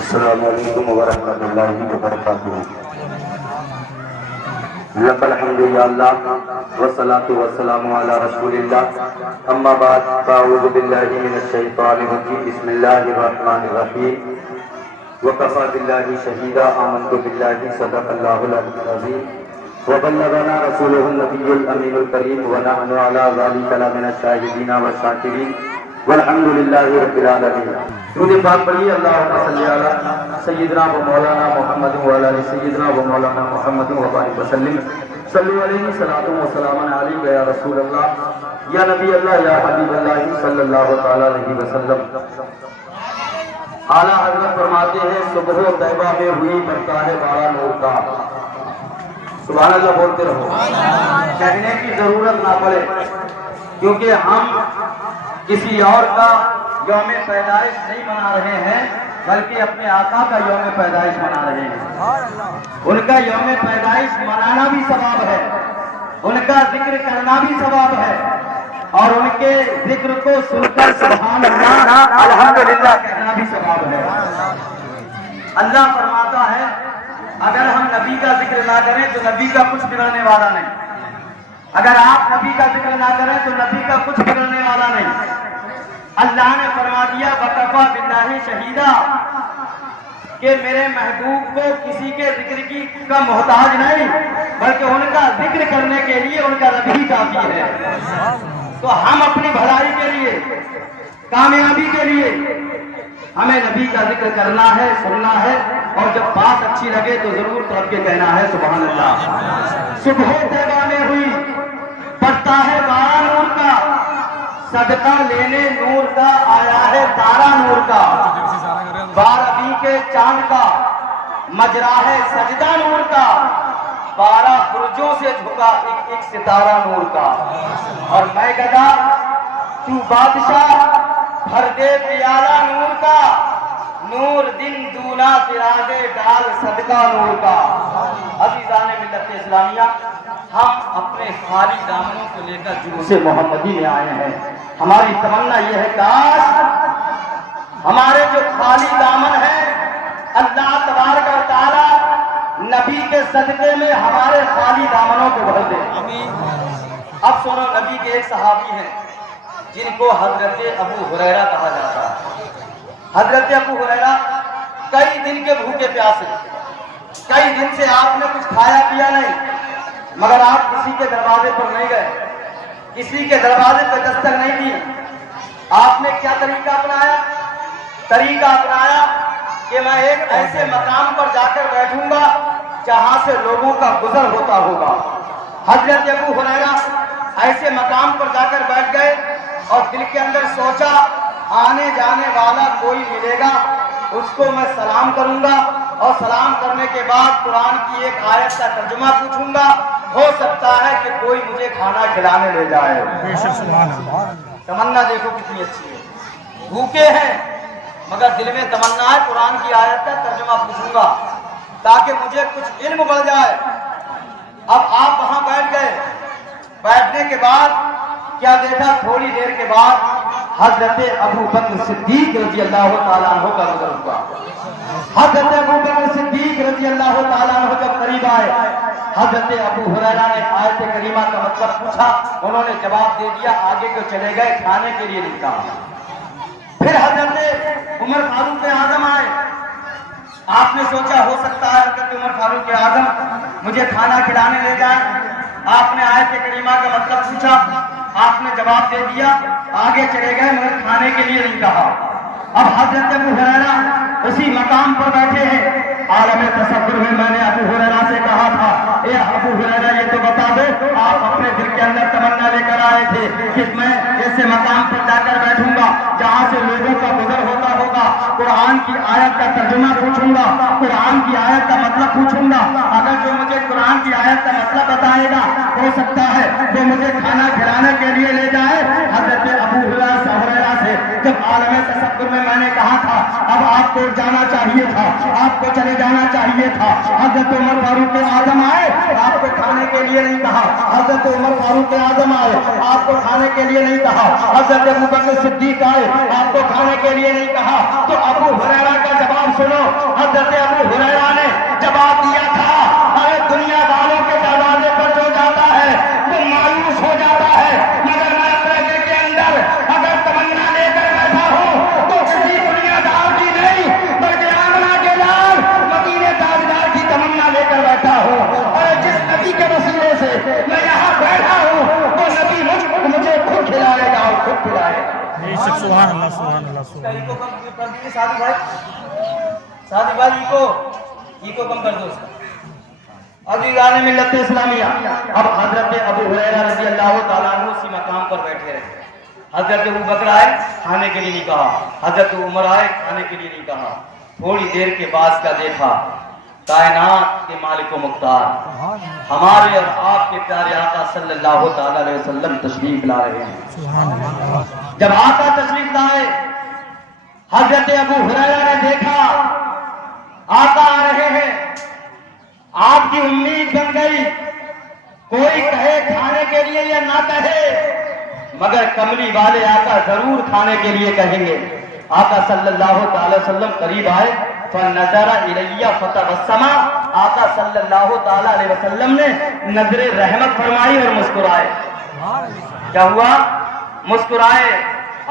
السلام علیکم ورحمۃ اللہ وبرکاتہ۔ لک الحمد یا اللہ والصلاۃ والسلام علی رسول اللہ، اما بعد فاعوذ باللہ من الشیطان الرجیم، بسم اللہ الرحمن الرحیم۔ وکفی باللہ شہیدا، آمنت باللہ، صدق اللہ العلی العظیم، وبلغنا رسولہ النبی الامین الکریم، ونحن علی ذلک لمن الشاہدین والشاکرین، والحمد للہ رب العالمین۔ درود پاک پڑھیے، اللہم صلی علی سیدنا و مولانا محمد و علی سیدنا و مولانا محمد و بارک وسلم۔ صلی علیہ صلاۃ و سلام علیک یا رسول اللہ، یا نبی اللہ، یا حبیب اللہ صلی اللہ تعالی علیہ وسلم۔ اعلیٰ حضرت فرماتے ہیں صبح و طیبہ میں ہوئی برتا ہے بارہ نور کا۔ سبحان اللہ بولتے رہو، کہنے کی ضرورت نہ پڑے، کیونکہ ہم کسی اور کا یوم پیدائش نہیں منا رہے ہیں، بلکہ اپنے آقا کا یوم پیدائش منا رہے ہیں۔ ان کا یوم پیدائش منانا بھی ثواب ہے، ان کا ذکر کرنا بھی ثواب ہے، اور ان کے ذکر کو سن کر سبحان اللہ الحمدللہ کہنا بھی ثواب ہے۔ اللہ فرماتا ہے اگر ہم نبی کا ذکر نہ کریں تو نبی کا کچھ بگڑنے والا نہیں، اگر آپ نبی کا ذکر نہ کریں تو نبی کا کچھ بگڑنے والا نہیں۔ اللہ نے فرما دیا وکفی باللہ شہیدا، کہ میرے محبوب کو کسی کے ذکر کی کا محتاج نہیں، بلکہ ان کا ذکر کرنے کے لیے ان کا رب ہی کافی ہے۔ تو ہم اپنی بھلائی کے لیے، کامیابی کے لیے ہمیں نبی کا ذکر کرنا ہے، سننا ہے، اور جب بات اچھی لگے تو ضرور توڑ کے کہنا ہے سبحان اللہ۔ صبح طیبہ میں ہوئی برتا ہے بارہ نور کا، صدقہ لینے نور کا آیا ہے تارا نور کا، بارہویں کے چاند کا مجرا ہے سجدہ نور کا، 12 برجوں سے جھکا ایک ایک ستارہ نور کا، اور میں گدا تو بادشاہ بھر دے پیالہ نور کا، نور دن دونا چراغے ڈال صدقہ نور کا۔ عزیزان ملت اسلامیہ، ہم اپنے خالی دامنوں کو لے کر جلوس محمدی میں آئے ہیں۔ ہماری تمنا یہ ہے کاش ہمارے جو خالی دامن ہیں اللہ تبارک و تعالی نبی کے صدقے میں ہمارے خالی دامنوں کو بھر دے۔ اب سنو، نبی کے ایک صحابی ہیں جن کو حضرت ابو ہریرہ کہا جاتا ہے۔ حضرت ابو ہریرہ کئی دن کے بھوکے پیاسے، کئی دن سے آپ نے کچھ کھایا پیا نہیں، مگر آپ کسی کے دروازے پر نہیں گئے، کسی کے دروازے پہ دستک نہیں دی۔ آپ نے کیا طریقہ اپنایا؟ طریقہ اپنایا کہ میں ایک ایسے مقام پر جا کر بیٹھوں گا جہاں سے لوگوں کا گزر ہوتا ہوگا۔ حضرت ابو ہریرہ ایسے مقام پر جا کر بیٹھ گئے اور دل کے اندر سوچا آنے جانے والا کوئی ملے گا، اس کو میں سلام کروں گا، اور سلام کرنے کے بعد قرآن کی ایک آیت کا ترجمہ پوچھوں گا، ہو سکتا ہے کہ کوئی مجھے کھانا کھلانے لے جائے۔ تمنا دیکھو کتنی اچھی ہے، بھوکے ہیں مگر دل میں تمنا ہے قرآن کی آیت کا ترجمہ پوچھوں گا تاکہ مجھے کچھ علم بڑھ جائے۔ اب آپ وہاں بیٹھ گئے، بیٹھنے کے بعد کیا دیکھا؟ تھوڑی دیر کے بعد حضرت ابو بکر صدیق رضی اللہ تعالیٰ عنہ کا گزر ہوا۔ حضرت ابو بکر صدیق رضی اللہ تعالیٰ عنہ جب قریب آئے، حضرت ابو ہریرہ نے آیت کریمہ کا مطلب پوچھا، انہوں نے جواب دے دیا، آگے کو چلے گئے، کھانے کے لیے نہیں کہا۔ پھر حضرت عمر فاروق اعظم آئے، آپ نے سوچا ہو سکتا ہے حضرت عمر فاروق اعظم مجھے کھانا کھلانے لے جائیں۔ آپ نے آیت کریمہ کا مطلب پوچھا، آپ نے جواب دے دیا، آگے چلے گئے مگر کھانے کے لیے نہیں کہا۔ اب حضرت ابو ہریرہ اسی مقام پر بیٹھے ہیں۔ عالم تصور میں میں نے ابو ہریرہ سے کہا تھا، اے ابو ہریرہ یہ تو بتا دو، آپ اپنے دل کے اندر تمنا لے کر آئے تھے کہ میں ایسے مقام پر جا کر بیٹھوں گا جہاں سے لوگوں کا گزر ہوتا ہوگا، قرآن کی آیت کا ترجمہ پوچھوں گا، قرآن کی آیت کا مطلب پوچھوں گا، اگر جو مجھے قرآن کی آیت کا مطلب بتائے گا ہو سکتا ہے وہ مجھے کھانا کھلانے کے لیے لے جائے۔ حضرت ابو ہریرہ سے جب عالم تصور میں نے کہا تھا اب آپ کو جانا چاہیے تھا، آپ کو چلے جانا چاہیے تھا، حضرت عمر فاروق اعظم آئے، آپ کو کھانے کے لیے نہیں کہا۔ حضرت عمر فاروق اعظم آئے، آپ کو کھانے کے لیے نہیں کہا۔ حضرت ابو بکر صدیق آئے، آپ کو کھانے کے لیے نہیں کہا۔ تو ابو ہریرہ کا جواب سنو، حضرت ابو ہریرہ نے جواب دیا تھا، ارے دنیا والوں کے دروازے پر جو جاتا ہے وہ مایوس ہو جاتا ہے، مگر میں اپنے دل کے اندر اگر تمنا لے کر بیٹھا ہوں تو کسی دنیا دار کی نہیں بلکہ آمنہ کے لال مدینے تاجدار کی تمنا لے کر بیٹھا ہوں، اور جس نبی کے وسیلے سے میں یہاں بیٹھا ہوں وہ نبی مجھے خود کھلائے گا اور خود پلائے گا۔ سبحان اللہ سبحان اللہ سبحان ایکو کم کر دیجیے سادی بھائی ایکو کم کر دو اس کا۔ عزیزان ملت اسلامیہ، اب حضرت ابو ہریرہ رضی اللہ تعالیٰ عنہ اسی مقام پر بیٹھے رہے۔ حضرت ابو بکر آئے، کھانے کے لیے نہیں کہا، حضرت عمر آئے، کھانے کے لیے نہیں کہا۔ تھوڑی دیر کے بعد کیا دیکھا، کائنات کے مالک و مختار ہمارے اور آپ کے پیارے آقا صلی اللہ تعالیٰ علیہ وسلم تشریف لا رہے ہیں۔ سبحان اللہ۔ جب آقا تشریف لائے، حضرت ابو ہریرہ نے دیکھا آقا آ رہے ہیں، آپ کی امید بن گئی، کوئی کہے کھانے کے لیے یا نہ کہے مگر کملی والے آقا ضرور کھانے کے لیے کہیں گے۔ آقا صلی اللہ تعالی وسلم قریب آئے، فنظر الی فتبسم، آقا صلی اللہ تعالی علیہ وسلم نے نظر رحمت فرمائی اور مسکرائے۔ کیا ہوا؟ مسکرائے۔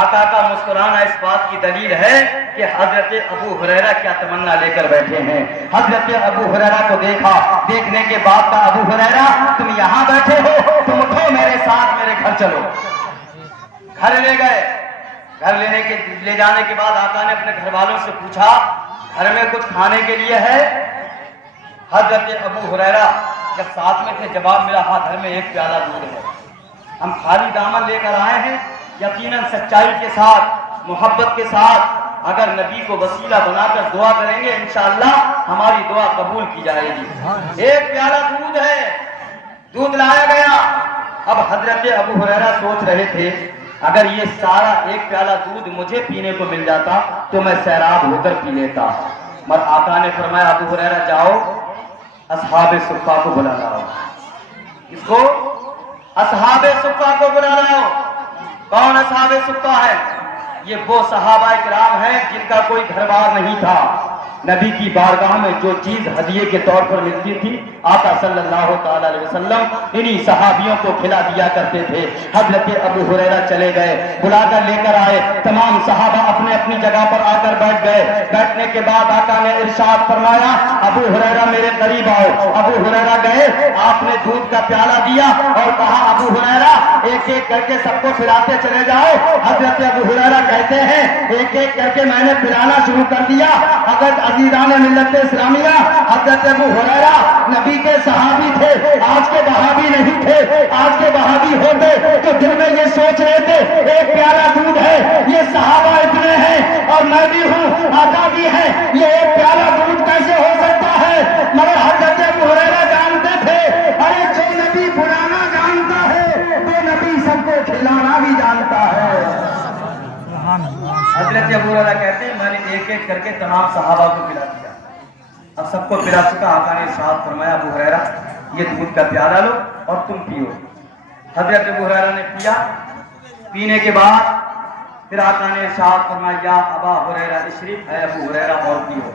آقا کا مسکرانا اس بات کی دلیل ہے کہ حضرت ابو ہریرہ کیا تمنا لے کر بیٹھے ہیں۔ حضرت ابو ہریرہ کو دیکھا، دیکھنے کے بعد کہا، ابو ہریرہ تم یہاں بیٹھے ہو، تم اٹھو میرے ساتھ میرے گھر چلو۔ گھر لے گئے۔ گھر لے جانے کے بعد آقا نے اپنے گھر والوں سے پوچھا، گھر میں کچھ کھانے کے لیے ہے؟ حضرت ابو ہریرہ جب ساتھ میں تھے جواب ملا، ہاں گھر میں ایک پیالہ دودھ ہے، ہم خالی دامن لے کر آئے ہیں، یقیناً سچائی کے ساتھ محبت کے ساتھ اگر نبی کو وسیلہ بنا کر دعا کریں گے انشاءاللہ ہماری دعا قبول کی جائے گی۔ ایک پیالہ دودھ ہے، دودھ لایا گیا۔ اب حضرت ابو ہریرہ سوچ رہے تھے اگر یہ سارا ایک پیالہ دودھ مجھے پینے کو مل جاتا تو میں سیراب ہو کر پی لیتا، مگر آقا نے فرمایا ابو ہریرہ جاؤ اصحاب صفہ کو بلا لاؤ۔ اس کو اصحاب صفہ کو بلا لاؤ۔ کون اصحاب صفہ ہے؟ یہ وہ صحابہ کرام ہیں جن کا کوئی گھر بار نہیں تھا، نبی کی بارگاہ میں جو چیز ہدیے کے طور پر ملتی تھی آقا صلی اللہ تعالی علیہ وسلم انہی صحابیوں کو کھلا دیا کرتے تھے۔ حضرت ابو ہریرہ چلے گئے، بلا کر لے کر آئے، تمام صحابہ اپنے اپنی جگہ پر آ کر بیٹھ گئے۔ بیٹھنے کے بعد آقا نے ارشاد فرمایا ابو ہریرہ میرے قریب آؤ۔ ابو ہریرہ گئے، آپ نے دودھ کا پیالہ دیا اور کہا ابو ہریرہ ایک ایک کر کے سب کو پلاتے چلے جاؤ۔ حضرت ابو ہریرہ کہتے ہیں ایک ایک کر کے میں نے پلانا شروع کر دیا۔ حضرت عزیزان ملت اسلامیہ، حضرت ابو ہریرہ نبی کے صحابی تھے، آج کے وہابی نہیں تھے۔ آج کے وہابی ہوتے تو دل میں یہ سوچ رہے تھے ایک پیالہ دودھ ہے، یہ صحابہ اتنے ہیں اور میں بھی ہوں، آقا بھی ہے، یہ ایک پیالہ دودھ کیسے ہو سکتا ہے؟ مگر حضرت ابو ہریرہ جانتے تھے ارے جو نبی بلانا جانتا ہے وہ نبی سب کو کھلانا بھی جانتا ہے۔ حضرت ابو ہریرہ کہتے ہیں میں نے ایک ایک کر کے تمام صحابہ کو پلا دیا۔ اب سب کو پلا چکا، آقا نے ارشاد فرمایا ابو ہریرہ یہ دودھ کا پیالہ لو اور تم پیو۔ حضرت ابو ہریرہ نے پیا، پینے کے بعد پھر آقا نے ارشاد فرمایا یا ابا ہریرہ اشرب، اے ابو ہریرہ اور پیو۔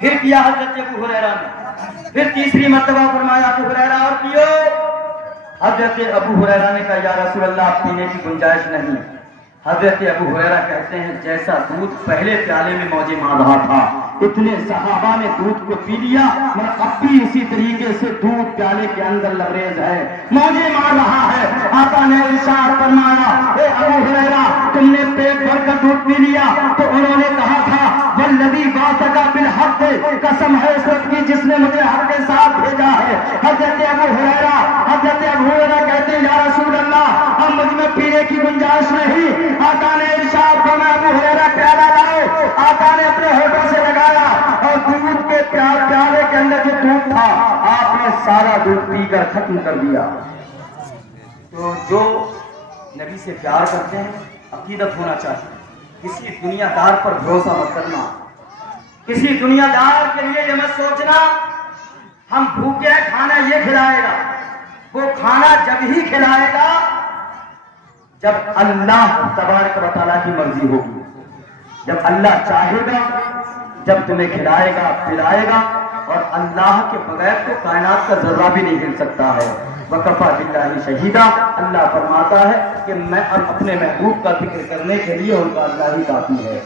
پھر پیا حضرت ابو ہریرہ نے، پھر تیسری مرتبہ فرمایا ابو ہریرہ اور پیو۔ حضرت ابو ہریرہ نے کہا یا رسول اللہ پینے کی گنجائش نہیں۔ حضرت ابو ہریرہ کہتے ہیں جیسا دودھ پہلے پیالے میں موج مار رہا تھا اتنے صحابہ نے دودھ کو پی لیا، مگر اب بھی اسی طریقے سے دودھ پیالے کے اندر لبریز ہے، موجے مار رہا ہے۔ آقا نے ارشاد فرمایا اے ابو ہریرہ تم نے پیٹ بھر کر دودھ پی لیا تو انہوں نے کہا تھا والذی بعثک بالحق، قسم ہے اس وقت کی جس نے مجھے حق کے ساتھ بھیجا ہے۔ حضرت ابو ہریرہ کہتے ہیں یا رسول اللہ اب مجھ میں پینے کی گنجائش نہیں۔ آقا نے ارشاد فرمایا ابو ہریرہ پیالہ لاؤ۔ آقا نے اپنے ہونٹوں سے لگایا اور دودھ کے پیالے کے اندر جو دودھ تھا آپ نے سارا دودھ پی کر ختم کر دیا۔ تو جو نبی سے پیار کرتے ہیں عقیدت ہونا چاہیے، کسی دنیا دار پر بھروسہ مت کرنا، کسی دنیا دار کے لیے یہ مت سوچنا ہم بھوکے ہیں کھانا یہ کھلائے گا، وہ کھانا جب ہی کھلائے گا جب اللہ تبارک و تعالیٰ کی مرضی ہوگی۔ جب اللہ چاہے گا، جب تمہیں کھلائے گا پلائے گا، اور اللہ کے بغیر تو کائنات کا ذرہ بھی نہیں ہل سکتا ہے۔ وَكَفَى بِاللَّهِ شَهِيدًا، اللہ فرماتا ہے کہ میں اب اپنے محبوب کا ذکر کرنے کے لیے ان کا اللہ ہی کافی ہے۔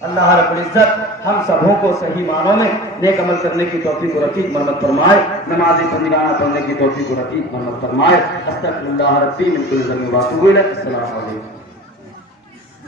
اللہ رب العزت ہم سبوں کو صحیح معنوں میں نیک عمل کرنے کی توفیق و رفیق مرحمت فرمائے، نماز بندگانہ پڑھنے کی توفیق و رفیق مرحمت فرمائے۔ استغفر اللہ ربی من کل ذنب واتوب الیہ۔ السلام علیکم۔